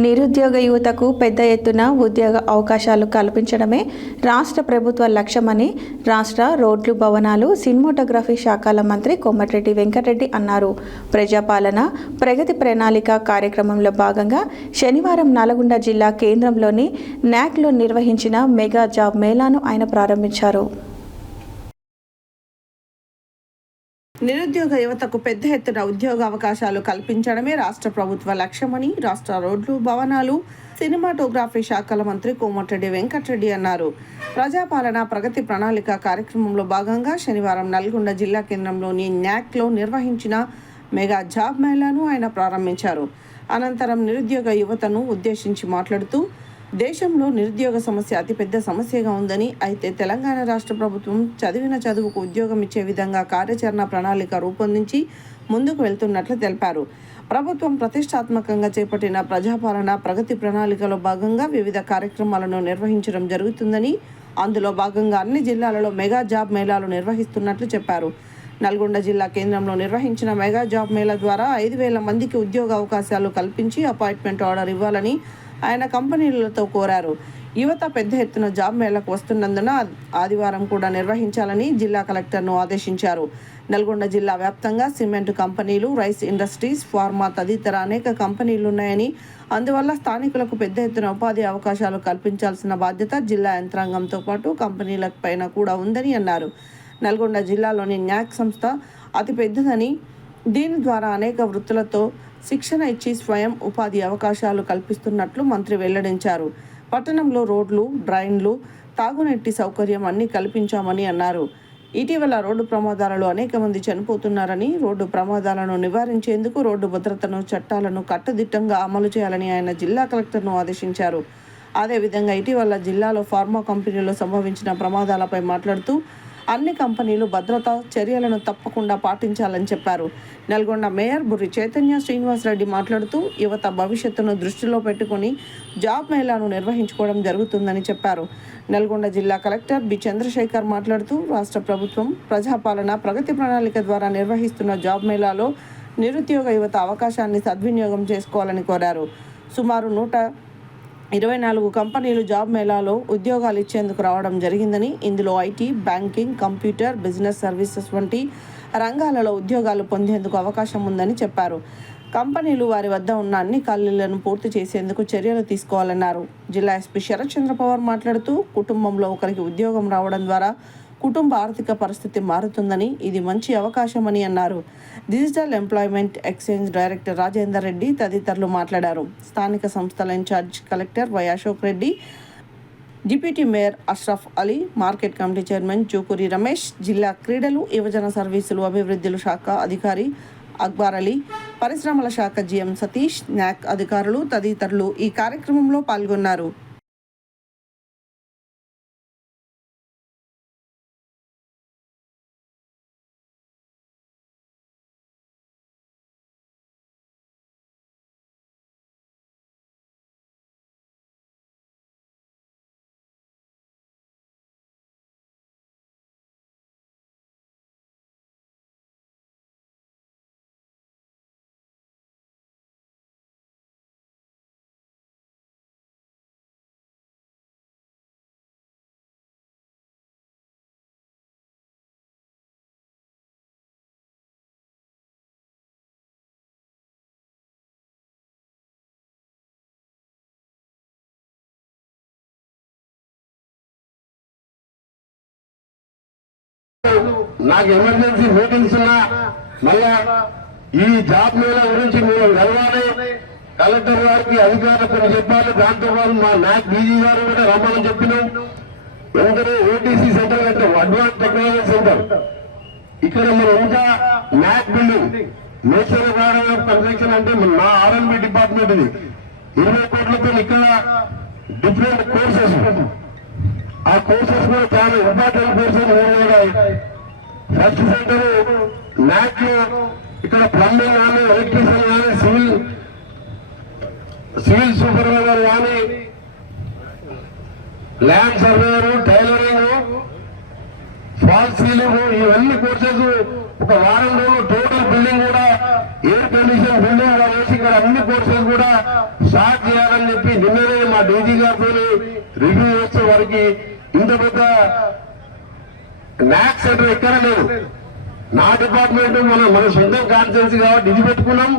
నిరుద్యోగ యువతకు పెద్ద ఎత్తున ఉద్యోగ అవకాశాలు కల్పించడమే రాష్ట్ర ప్రభుత్వ లక్ష్యమని రాష్ట్ర రోడ్లు భవనాలు సినిమాటోగ్రఫీ శాఖల మంత్రి కోమటిరెడ్డి వెంకటరెడ్డి అన్నారు. ప్రజాపాలన ప్రగతి ప్రణాళిక కార్యక్రమంలో భాగంగా శనివారం నల్గొండ జిల్లా కేంద్రంలోని న్యాక్లో నిర్వహించిన మెగా జాబ్ మేళాను ఆయన ప్రారంభించారు. నిరుద్యోగ యువతకు పెద్ద ఎత్తున ఉద్యోగ అవకాశాలు కల్పించడమే రాష్ట్ర ప్రభుత్వ లక్ష్యమని రాష్ట్ర రోడ్లు భవనాలు సినిమాటోగ్రఫీ శాఖల మంత్రి కోమటిరెడ్డి వెంకటరెడ్డి అన్నారు. ప్రజాపాలన ప్రగతి ప్రణాళిక కార్యక్రమంలో భాగంగా శనివారం నల్గొండ జిల్లా కేంద్రంలోని న్యాక్లో నిర్వహించిన మెగా జాబ్ మేళాను ఆయన ప్రారంభించారు. అనంతరం నిరుద్యోగ యువతను ఉద్దేశించి మాట్లాడుతూ దేశంలో నిరుద్యోగ సమస్య అతిపెద్ద సమస్యగా ఉందని, అయితే తెలంగాణ రాష్ట్ర ప్రభుత్వం చదివిన చదువుకు ఉద్యోగం ఇచ్చే విధంగా కార్యాచరణ ప్రణాళిక రూపొందించి ముందుకు వెళ్తున్నట్లు తెలిపారు. ప్రభుత్వం ప్రతిష్టాత్మకంగా చేపట్టిన ప్రజాపాలన ప్రగతి ప్రణాళికలో భాగంగా వివిధ కార్యక్రమాలను నిర్వహించడం జరుగుతుందని, అందులో భాగంగా అన్ని జిల్లాలలో మెగా జాబ్ మేళాలు నిర్వహిస్తున్నట్లు చెప్పారు. నల్గొండ జిల్లా కేంద్రంలో నిర్వహించిన మెగా జాబ్ మేళా ద్వారా 5,000 మందికి ఉద్యోగ అవకాశాలు కల్పించి అపాయింట్మెంట్ ఆర్డర్ ఇవ్వాలని ఆయన కంపెనీలతో కోరారు. యువత పెద్ద ఎత్తున జాబ్ మేళకు వస్తున్నందున ఆదివారం కూడా నిర్వహించాలని జిల్లా కలెక్టర్ను ఆదేశించారు. నల్గొండ జిల్లా వ్యాప్తంగా సిమెంట్ కంపెనీలు, రైస్ ఇండస్ట్రీస్, ఫార్మా తదితర అనేక కంపెనీలున్నాయని, అందువల్ల స్థానికులకు పెద్ద ఎత్తున ఉపాధి అవకాశాలు కల్పించాల్సిన బాధ్యత జిల్లా యంత్రాంగంతో పాటు కంపెనీల పైన కూడా ఉందని అన్నారు. నల్గొండ జిల్లాలోని న్యాక్ సంస్థ అతి పెద్దదని, దీని ద్వారా అనేక వృత్తులతో శిక్షణ ఇచ్చి స్వయం ఉపాధి అవకాశాలు కల్పిస్తున్నట్లు మంత్రి వెల్లడించారు. పట్టణంలో రోడ్లు, డ్రైన్లు, తాగునీటి సౌకర్యం అన్నీ కల్పించామని అన్నారు. ఇటీవల రోడ్డు ప్రమాదాలలో అనేక మంది చనిపోతున్నారని, రోడ్డు ప్రమాదాలను నివారించేందుకు రోడ్డు భద్రతను చట్టాలను కట్టుదిట్టంగా అమలు చేయాలని ఆయన జిల్లా కలెక్టర్ను ఆదేశించారు. అదేవిధంగా ఇటీవల జిల్లాలో ఫార్మా కంపెనీలో సంభవించిన ప్రమాదాలపై మాట్లాడుతూ అన్ని కంపెనీలు భద్రతా చర్యలను తప్పకుండా పాటించాలని చెప్పారు. నల్గొండ మేయర్ బుర్రి చైతన్య శ్రీనివాసరెడ్డి మాట్లాడుతూ యువత భవిష్యత్తును దృష్టిలో పెట్టుకుని జాబ్ మేళాను నిర్వహించుకోవడం జరుగుతుందని చెప్పారు. నల్గొండ జిల్లా కలెక్టర్ బి చంద్రశేఖర్ మాట్లాడుతూ రాష్ట్ర ప్రభుత్వం ప్రజాపాలన ప్రగతి ప్రణాళిక ద్వారా నిర్వహిస్తున్న జాబ్ మేళాలో నిరుద్యోగ యువత అవకాశాన్ని సద్వినియోగం చేసుకోవాలని కోరారు. సుమారు 124 కంపెనీలు జాబ్ మేళాలో ఉద్యోగాలు ఇచ్చేందుకు రావడం జరిగిందని, ఇందులో IT, banking, computer, business services వంటి రంగాలలో ఉద్యోగాలు పొందేందుకు అవకాశం ఉందని చెప్పారు. కంపెనీలు వారి వద్ద ఉన్న అన్ని ఖాళీలను పూర్తి చేసేందుకు చర్యలు తీసుకోవాలన్నారు. జిల్లా ఎస్పీ శరత్ చంద్ర పవార్ మాట్లాడుతూ కుటుంబంలో ఒకరికి ఉద్యోగం రావడం ద్వారా కుటుంబ ఆర్థిక పరిస్థితి మారుతుందని, ఇది మంచి అవకాశమని అన్నారు. Digital employment exchange director Rajender Reddy తదితరులు మాట్లాడారు. స్థానిక సంస్థల incharge collector Y Ashok Reddy, deputy mayor Ashraf Ali, market committee chairman Jukuri Ramesh, జిల్లా క్రీడలు, యువజన సర్వీసులు అభివృద్ధుల శాఖ అధికారి అక్బర్ అలీ, పరిశ్రమల శాఖ జిఎం సతీష్, న్యాక్ అధికారులు తదితరులు ఈ కార్యక్రమంలో పాల్గొన్నారు. నాకు ఎమర్జెన్సీ మీటింగ్స్ ఉన్నా మళ్ళా ఈ జాబ్ మేళా గురించి మేము కలవాలి, కలెక్టర్ గారికి అధికారులకు చెప్పాలి. దాంతో పాటు మా న్యాక్ బీజీ గారు కూడా రమ్మని చెప్పినాం. వెంటనే ఓటీసీ సెంటర్ అంటే అడ్వాన్స్ టెక్నాలజీ సెంటర్ ఇక్కడ మనం ఇంకా NAC building national garden of construction అంటే మా ఆర్ఎండ్బి డిపార్ట్మెంట్ ఇది 20 కోట్లతో ఇక్కడ డిఫరెంట్ కోర్సెస్, ఆ కోర్సెస్ కూడా చాలా important courses. First centre NAC ఇక్కడ ప్లంబింగ్ కానీ, ఎలక్ట్రీషియన్ కానీ, సివిల్ సూపర్వైజర్ కానీ, land surveyor, tailoring, false ceiling, ఇవన్నీ కోర్సెస్ ఒక వారం రోజులు టోటల్ బిల్డింగ్ కూడా ఎయిర్ కండిషన్ బిల్డింగ్ వేసి ఇక్కడ అన్ని కోర్సెస్ కూడా స్టార్ట్ చేయాలని చెప్పి నిన్ననే మా డీజీ గారితో రివ్యూ చేస్తే వారికి ఇంత పెద్ద న్యాక్ సెంటర్ ఎక్కడ లేదు. నా డిపార్ట్మెంట్ మన సొంతం కాన్స్టిట్యున్సీ కాబట్టి ఇది పెట్టుకున్నాం.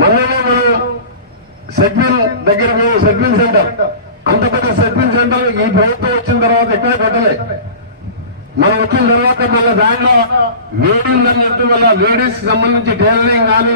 మొన్ననే మనం సెట్విల్ దగ్గర సెట్విల్ సెంటర్, అంత పెద్ద సెట్విల్ సెంటర్ ఈ ప్రభుత్వం వచ్చిన తర్వాత ఎక్కడ పెట్టలే. మనం వచ్చిన తర్వాత మళ్ళీ దాంట్లో వేడి ఉందని చెప్పి మళ్ళీ లేడీస్ సంబంధించి టైలరింగ్ కానీ